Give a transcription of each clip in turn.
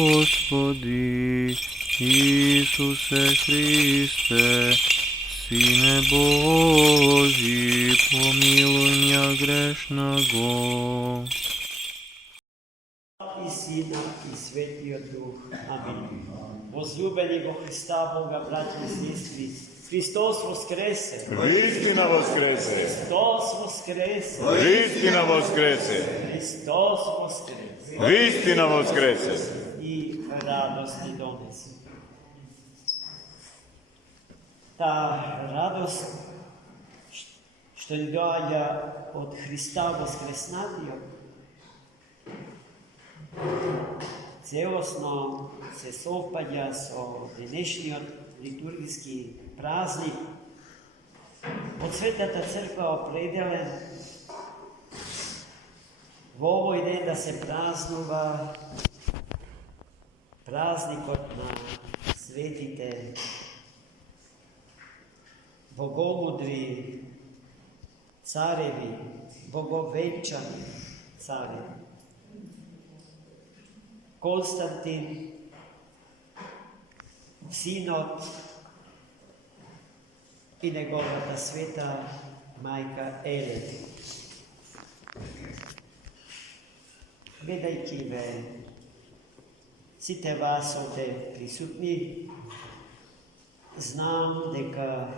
Господи Ісусе Христе, Сине Божий, помилуй меня грешного. I Sina i Svetio Duh. Amin. Возлюбени во Христа Бога, братья и сестры, Христос воскресе! Истина воскресе! Христос воскресе! Истина воскресе! Христос воскресе! Истина воскресе! И радост ни донесе. Та радост, što ni dođa od Hrista voskresnatio, celosno se совпадя со денешниот литургijski praznik, od Svetата Crkva opredelен во овој ден да се празнува празникот на светите богомудри цареви, боговенчани цареви. Константин, синот и неговата света мајка Елена. Гледајќи ме сите вас овде присутни, знам дека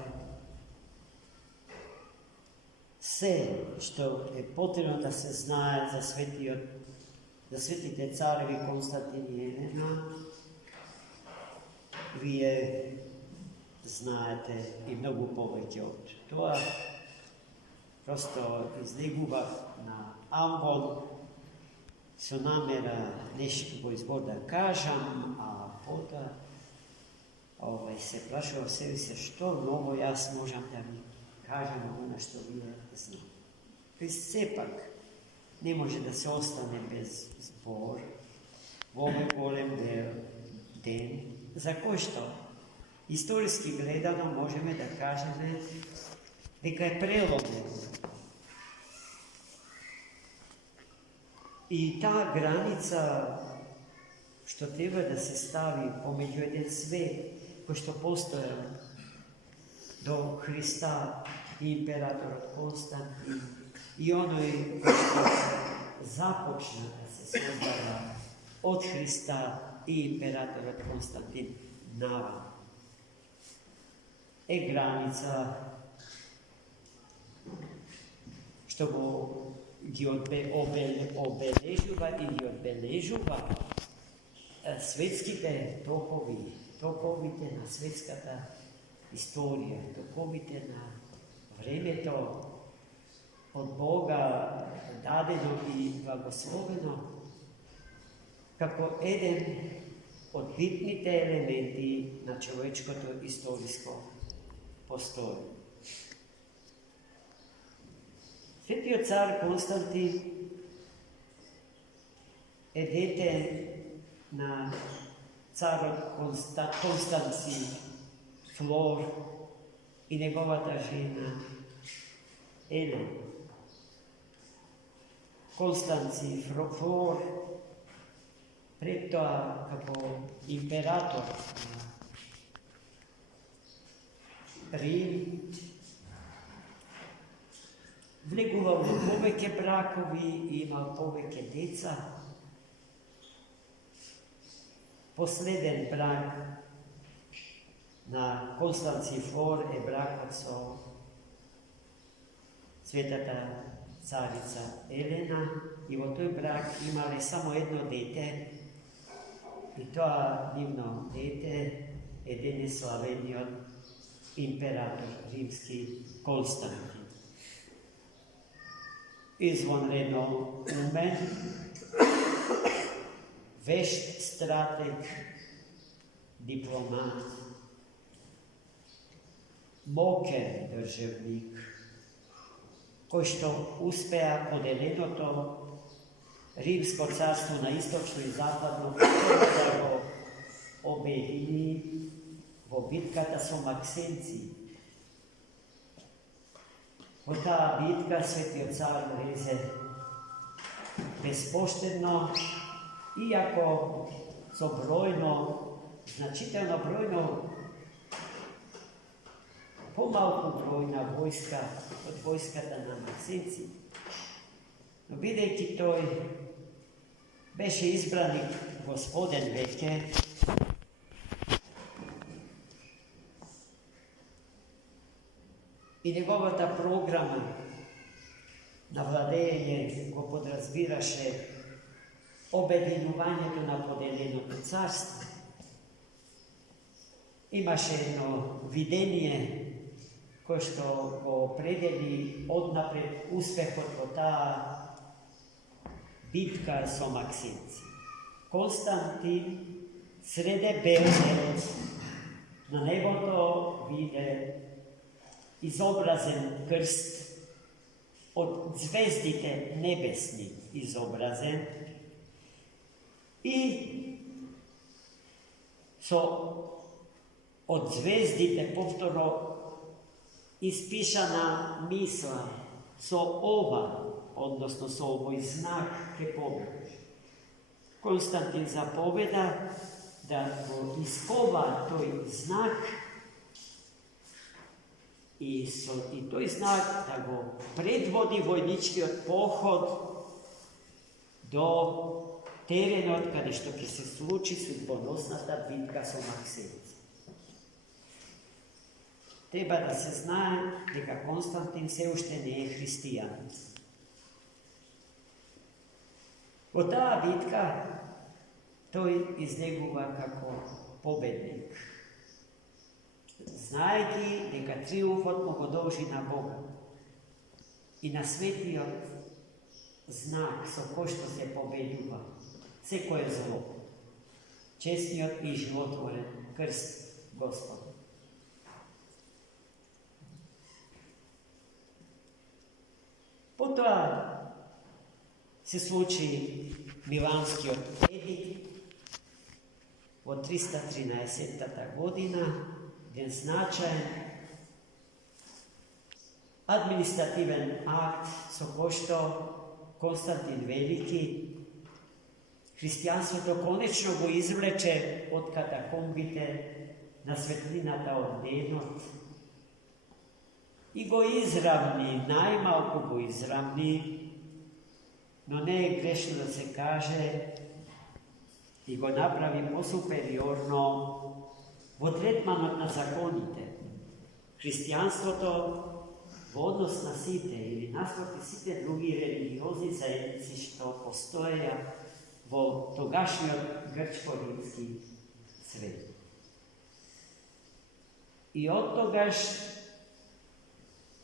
се што е потребно да се знае за светите цареви Константин и Елена, вие знаете и многу повеќе од тоа. Просто излегував на амбон со намера нешто во избор да кажам, а потоа се прашував себе се што ново јас можам да ви кажам она што вие знаете. Сепак не може да се остане без збор во овој голем ден, за кој што историски гледано можеме да кажеме дека е преломен. И таа граница што треба да се стави помеѓу еден свет кој што постоја до Христа и императорот Константин и оној кој што започна да се создава од Христа и императорот Константин наваму, е граница што го ги обележува и ги одбележува светските токовите на светската историја, токовите на времето од Бога дадено и благословено, како еден од битните елементи на човечкото историско постојање. Светиот цар Константин е дете на царот Констанци Флор и неговата жена Елена. Констанци Флор пред тоа како император на Рим влегувал во повеќе бракови и имал повеќе деца. Последен брак на Констанци Флор е бракот со светата царица Елена и во тој брак имале само едно дете и тоа нивно дете е денес славениот император римски Константин. Извонредно умен, вешт стратег, дипломат, мокен државник, кој што успеа поделеното Римско царство на источно и западно да го обедини во битката со Максенци. Во таа битка светиот цар влезе безпоштедно Iako so brojno, značitelno brojno, pomalku brojna vojska, od vojskata na Maksinci, no videjte toj, beše izbranik gospodin veke, i njegovata programa na vladenje go podrazbiraše objedinjovanjem na podeljenog carstva. Imaše jedno videnje koje što go opredeli odnapred uspehom ta bitka so Maksinci. Konstantin srede Belze na nebo to vide izobrazen krst od zvezdite nebesni izobrazen i so od zvezdite povtoro ispišana misla so ova, odnosno so ovoj znak ke pobjede. Konstantin zapoveda da go iskova toj znak i toj znak da go predvodi vojnički od pohod do terena od kada što će se sluči sudbonosnata bitka so Maksinci. Treba da se zna neka Konstantin se ušte ne je hristijan. Od ta bitka toj iz njegova kako pobednik. Znajte neka triumfot mogo doži na Boga i na svetio znak so ko što se pobedjuva, sve ko je zlo, čestnio i životvoren krst Gospoda. Potom se sluči Milanski edikt od 313. godina, gdje značajan administrativen akt so košto Konstantin Veliki hristijanstvo to konečno go izvleče od katakombite na svetlinata ordenot i go izravni, najmalko go izravni, no ne je grešno da se kaže i go napravi posuperiorno v tretmanu na zakonite. Hristijanstvo to v odnos na site ili nasproti site drugi religiozni zajednici što postoje v togašnjoj grčko-rimski svet. I od togaž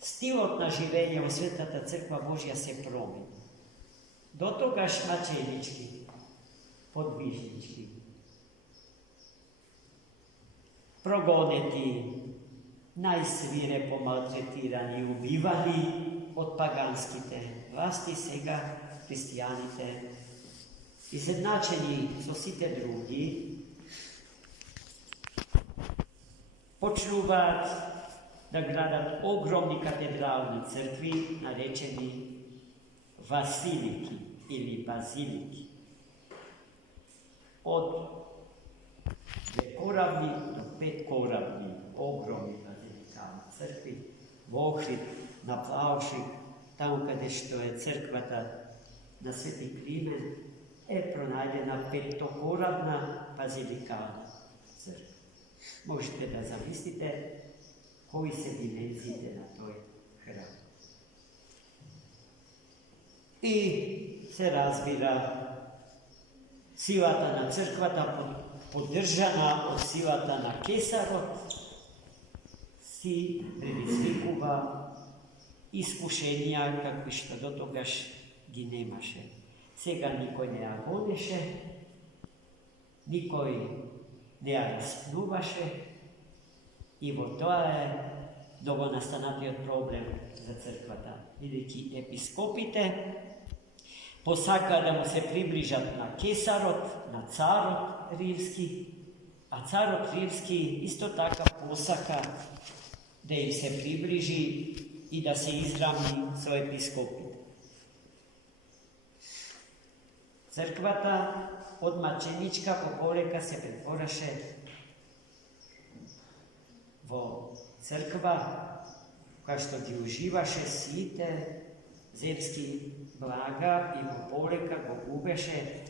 stilotna živenja u Svetata crkva Božja se promeni. Do togaž mačenički, podvižnički. Progoneti, najsvirepo maltretirani i ubivani od paganskite vlasti sega hristijanite, izjednačeni so site drugi, počnuvat da gradat ogromni katedralni crkvi narečeni Vasiliki ili Baziliki. Od dvekoravni do petkoravni ogromni bazilikalni crkvi, v Ohrid, na Plavši, tamo kada što je crkvata na Sveti Klimen, pronajdena petokoravna bazilikalna crkva. Možete da zamislite koji se dimenzije na toj hramu. I se razvira sivatana crkvata podržana od sivatana Kesarot, si predizvikuva iskušenja kakvi što do togaš gi nemaše. Sega nikoj ne agoneše, nikoj ne raspnuvaše i vo to je dogo nastanatio problem za crkvata. Veliki episkopite posaka da mu se približat na Kesarot, na carot rimski, a carot rimski isto taka posaka da im se približi i da se izravni so episkopite. Църквата от мъченичка по повека се претворяше во църква, която ги уживаше сите земски блага и по повека го губеше,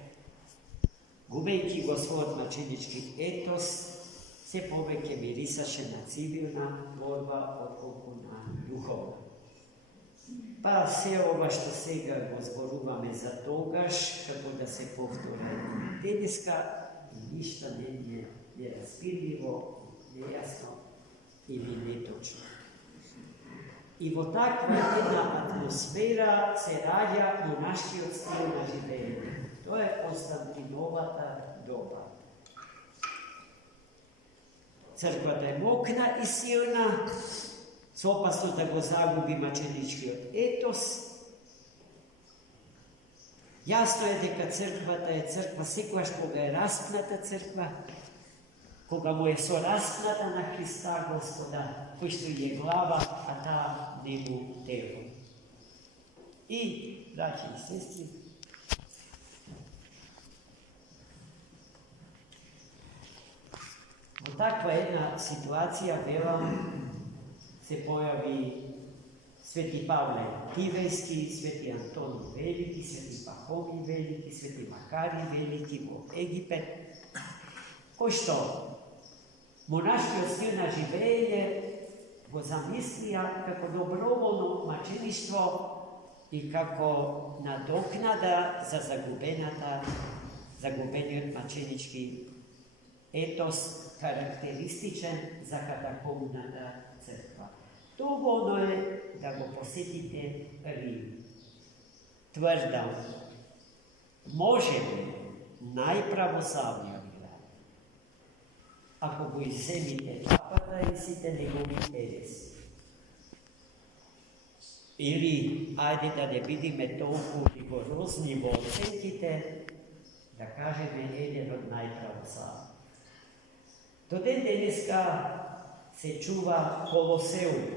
губейки го своят мъченички етос, се повеќе мирисаше на цивилна борба отколку на духовна. Па се ова што сега го зборуваме за тогаш, како да се повторе денеска, ништа не е неразбирливо, неясно или неточно. И во таква една атмосфера се раѓа монашкиот стил на живење. Тоа е Константиновата доба. Црквата е мокна и силна, со опасност да го загуби мъченичкиот етос. Јасно е дека црквата е црква секогаш кога е распната црква, кога му е сораспната на Христа Господа, кој што е глава, а таа не му тело. И, браќи и сестри, во таква една ситуација, велам, се појави Свети Павле Тивејски, Свети Антон Велики, Свети Пахоми Велики, Свети Макари Велики во Египет, кој што монашкиот стил на живење го замислија како доброволно мъчеништво и како надокнада за загубениот мъченички етос, характеристичен за катакомбната црква. Доволно е да го посетите Рим. Тврдам, може би најправославниот град, ако го изземите папата и сите негови ереси. Или, ајде да не бидиме толку ригорозни во оценките, да кажеме еден од најправославни. До ден денеска се чува Колосеум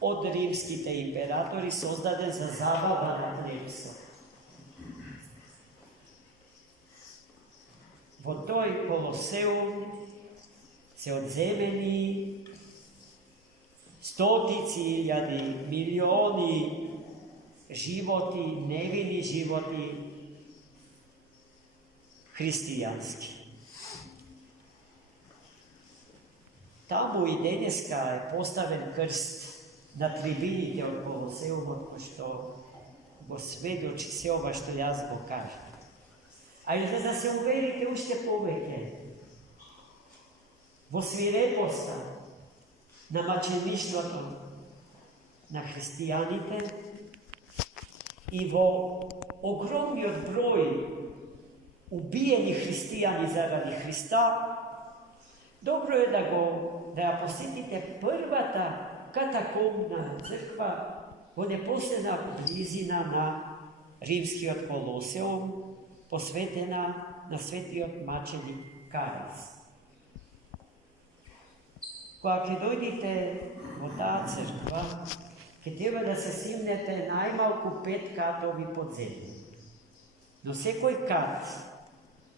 од римските императори, создаден за забава на плебсот. Во тој Колосеум се одземени стотици илјади, милиони животи, невини животи христијански. Таму и денеска е поставен крст на трибините од Колосеумот, кој што го сведочи се ова што јас го кажам. А и за да се уверите уште повеќе во свирепоста на мъчеништвото на христијаните и во огромниот број убиени христијани заради Христа, добро е да ја посетите првата катакомбна црква во непосредна близина на римскиот Колосеум, посветена на светиот маченик Карис. Кога ќе дојдете во таа црква, ќе треба да се симнете најмалку 5 катови подземни. Но секој кат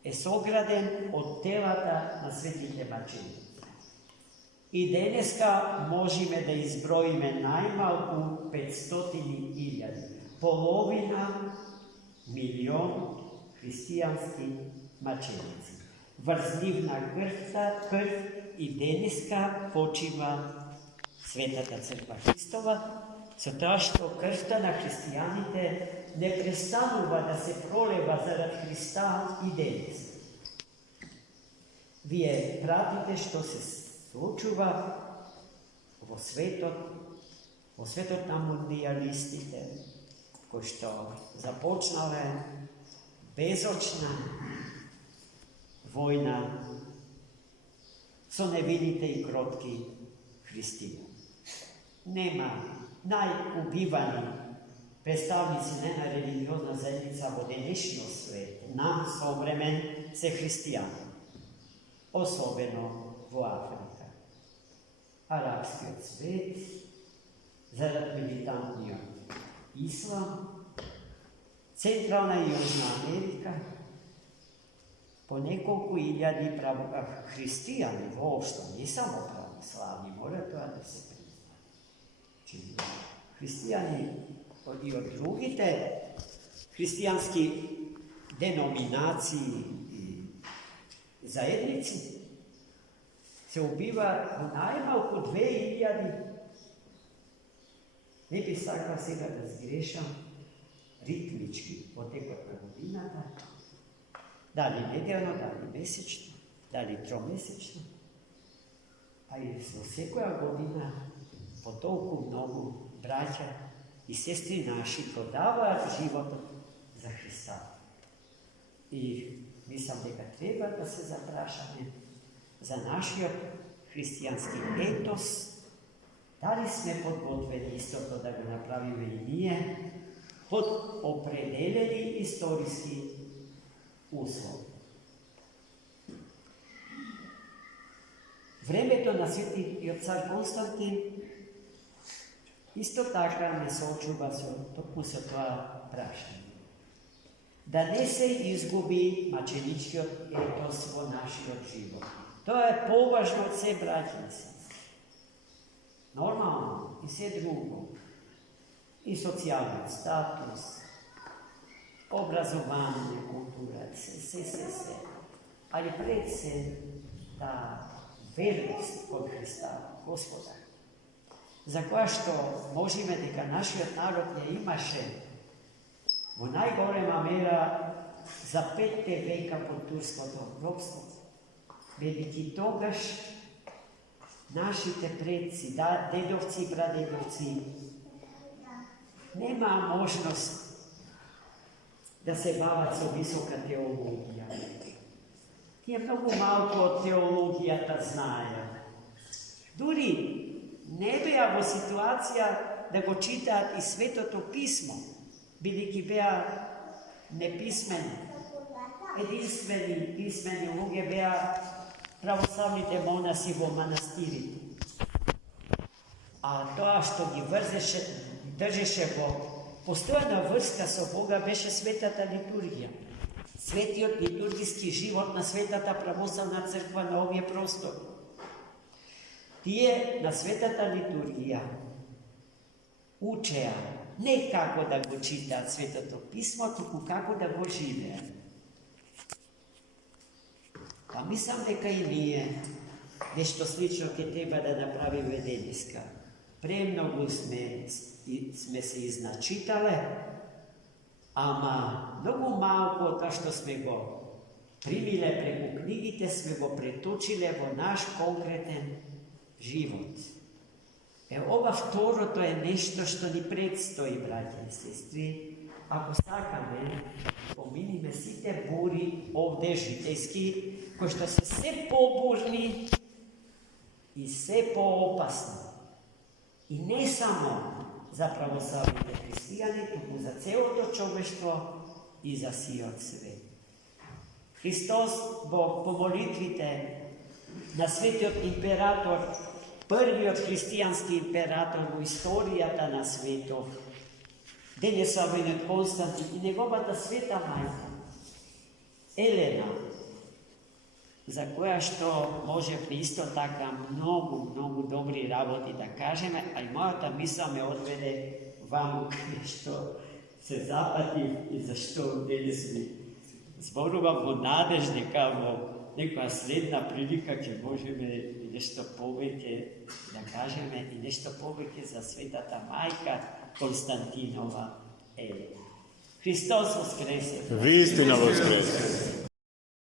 е сограден од телата на светите маченици. И денеска можеме да изброиме најмалку 500.000, половина милион христијански маченици. Врз нивна крв и денеска почива Светата црква Христова, со тоа што крвта на христијаните не престанува да се пролева зарад Христа и денес. Вие пратите што се случува во светот на мундијалистите, кои што започнале безочна војна со невините и кротки христијани. Нема најубивани представници не на религиозна заедница во денешниот свет, нам современ се христијани, особено во Африка. Арапскиот свет, зарад милитантниот ислам, Centralna i Južna Amerika, po nekoliko hiljadi hристияни въобще, не само православни, мора това да се признае. Християни и от другите християнски деноминации и заедници се убива най-малко 2000. Не би сакал сега да сгрешам ритмички потекот на годината, дали неделно, дали месечно, дали тромесечно, а и во секоја година по толку многу браќа и сестри наши продаваат животот за Христа. И мислам дека треба да се запрашаме за нашиот христијански етос, дали сме подготвени истото да го направиме и ние под определени историски услови. Времето на светиот цар Константин исто така не соочува токму со тоа прашање. Да не се изгуби маченичкиот етос во нашиот живот. Тоа е поважно од се, браќи и сестри. Нормално и се друго. И социјалниот статус, образование, култура, се. Али пред се та верност кон Христа, Господа, за која што можеме дека нашиот народ ја имаше во најголема мера за 5 века под турското робство, бидејќи тогаш нашите предци, дедовци и прадедовци, нема можност да се бават со висока теологија. Тие многу малку од теологијата знаеа. Дури не беа во ситуација да го читаат и Светото Писмо, бидејќи беа неписмени. Единствени писмени луѓе беа православните монаси во манастирите. А тоа што ги држеше во постојана врска со Бога беше светата литургија. Светиот литургиски живот на Светата православна црква на овие простори. Тие на Светата литургија учеа не како да го читаат Светото Писмо, туку како да го живеат. Па мислам дека и ние нешто слично ќе треба да направиме денеска. Премногу сме се изначитале, ама многу малку од тоа што сме го примиле преку книгите, сме го преточиле во наш конкретен живот. Ова второто е нешто што ни предстои, браќа и сестри, ако сакаме поминиме сите бури овде житејски, кои што се се побурни и се поопасни. И не само за православните христијани, туку за целото човештво и за сиот свет. Христос по молитвите на светиот император, првиот христијански император во историјата на светов, денеславениот Константин и неговата света мајка Елена, за која што можевме исто така многу добри работи да кажеме, а и мојата мисла ме одведе ваму каде што се запатив и зашто денес ми зборувам во надеж дека во некоја следна прилика ќе можеме нешто повеќе да кажеме и нешто повеќе за светата мајка Константинова Елена. Христос воскресе! Вистина воскресе!